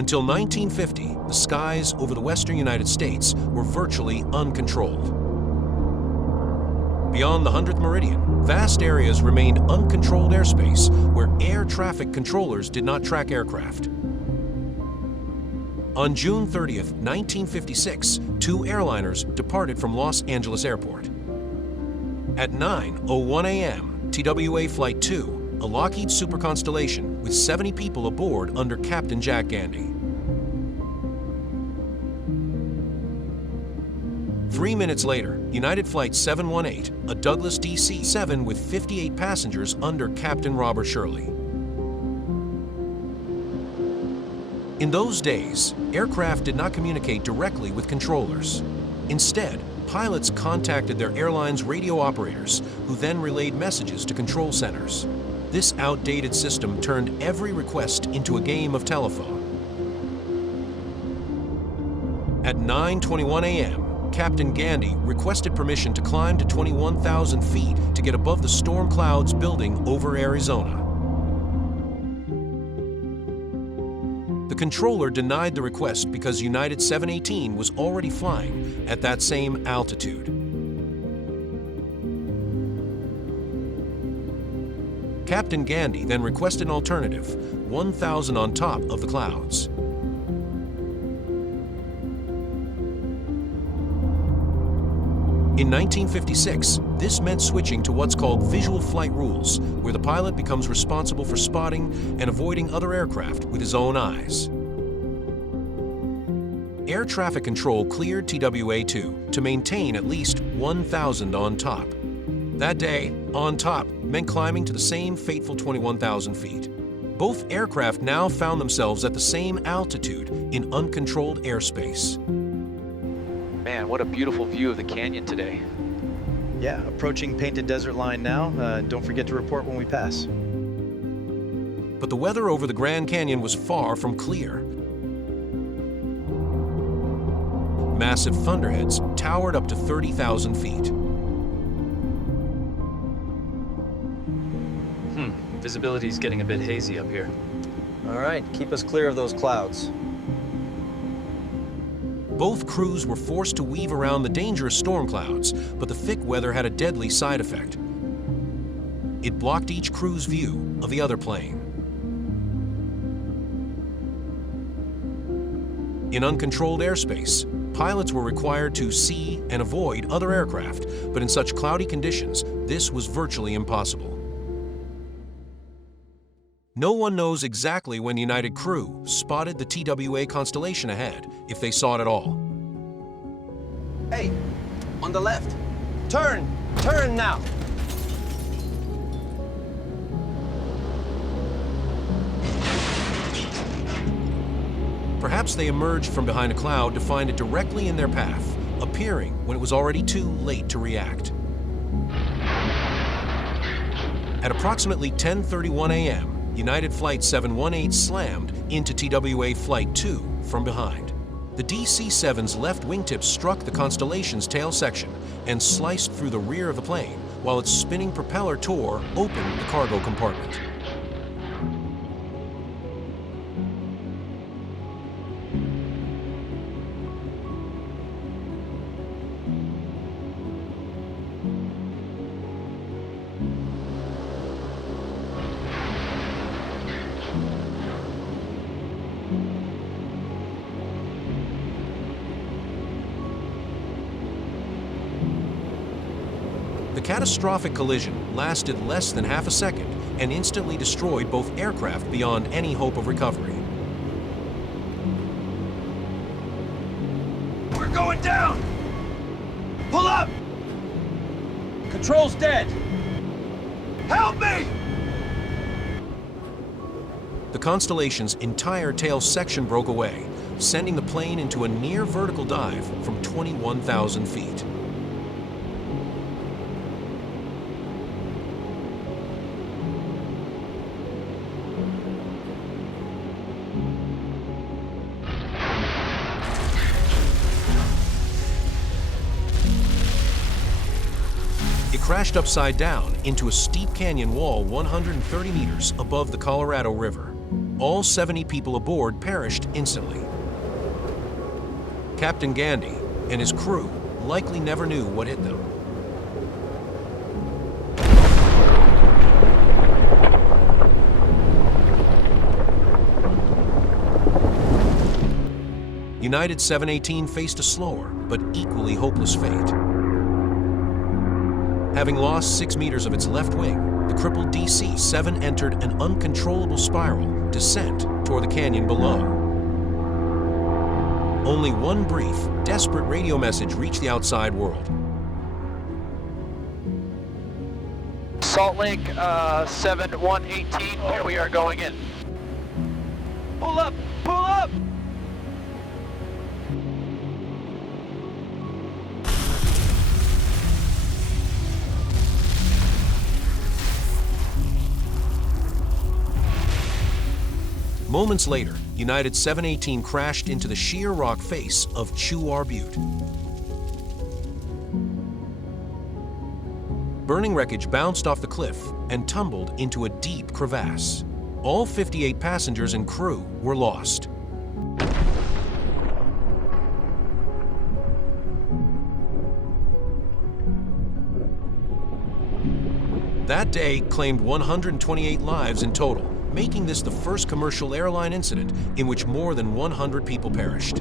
Until 1950, the skies over the western United States were virtually uncontrolled. Beyond the 100th meridian, vast areas remained uncontrolled airspace where air traffic controllers did not track aircraft. On June 30th, 1956, two airliners departed from Los Angeles Airport. At 9:01 a.m., TWA Flight 2, a Lockheed Super Constellation with 70 people aboard under Captain Jack Gandy. 3 minutes later, United Flight 718, a Douglas DC-7 with 58 passengers under Captain Robert Shirley. In those days, aircraft did not communicate directly with controllers. Instead, pilots contacted their airline's radio operators, who then relayed messages to control centers. This outdated system turned every request into a game of telephone. At 9:21 a.m., Captain Gandy requested permission to climb to 21,000 feet to get above the storm clouds building over Arizona. The controller denied the request because United 718 was already flying at that same altitude. Captain Gandy then requested an alternative, 1,000 on top of the clouds. In 1956, this meant switching to what's called visual flight rules, where the pilot becomes responsible for spotting and avoiding other aircraft with his own eyes. Air traffic control cleared TWA-2 to maintain at least 1,000 on top. That day, on top meant climbing to the same fateful 21,000 feet. Both aircraft now found themselves at the same altitude in uncontrolled airspace. Man, what a beautiful view of the canyon today. Yeah, approaching Painted Desert Line now. Don't forget to report when we pass. But the weather over the Grand Canyon was far from clear. Massive thunderheads towered up to 30,000 feet. Visibility's getting a bit hazy up here. All right, keep us clear of those clouds. Both crews were forced to weave around the dangerous storm clouds, but the thick weather had a deadly side effect. It blocked each crew's view of the other plane. In uncontrolled airspace, pilots were required to see and avoid other aircraft, but in such cloudy conditions, this was virtually impossible. No one knows exactly when United crew spotted the TWA Constellation ahead, if they saw it at all. Hey, on the left. Turn now. Perhaps they emerged from behind a cloud to find it directly in their path, appearing when it was already too late to react. At approximately 10:31 a.m., United Flight 718 slammed into TWA Flight 2 from behind. The DC-7's left wingtip struck the Constellation's tail section and sliced through the rear of the plane, while its spinning propeller tore open the cargo compartment. The catastrophic collision lasted less than half a second and instantly destroyed both aircraft beyond any hope of recovery. We're going down! Pull up! Control's dead! Help me! The Constellation's entire tail section broke away, sending the plane into a near vertical dive from 21,000 feet. It crashed upside down into a steep canyon wall 130 meters above the Colorado River. all 70 people aboard perished instantly. Captain Gandy and his crew likely never knew what hit them. United 718 faced a slower but equally hopeless fate. Having lost 6 meters of its left wing, the crippled DC-7 entered an uncontrollable spiral descent toward the canyon below. Only one brief, desperate radio message reached the outside world. Salt Lake 7118, here we are going in. Pull up! Pull up! Moments later, United 718 crashed into the sheer rock face of TWA Butte. Burning wreckage bounced off the cliff and tumbled into a deep crevasse. All 58 passengers and crew were lost. That day claimed 128 lives in total, making this the first commercial airline incident in which more than 100 people perished.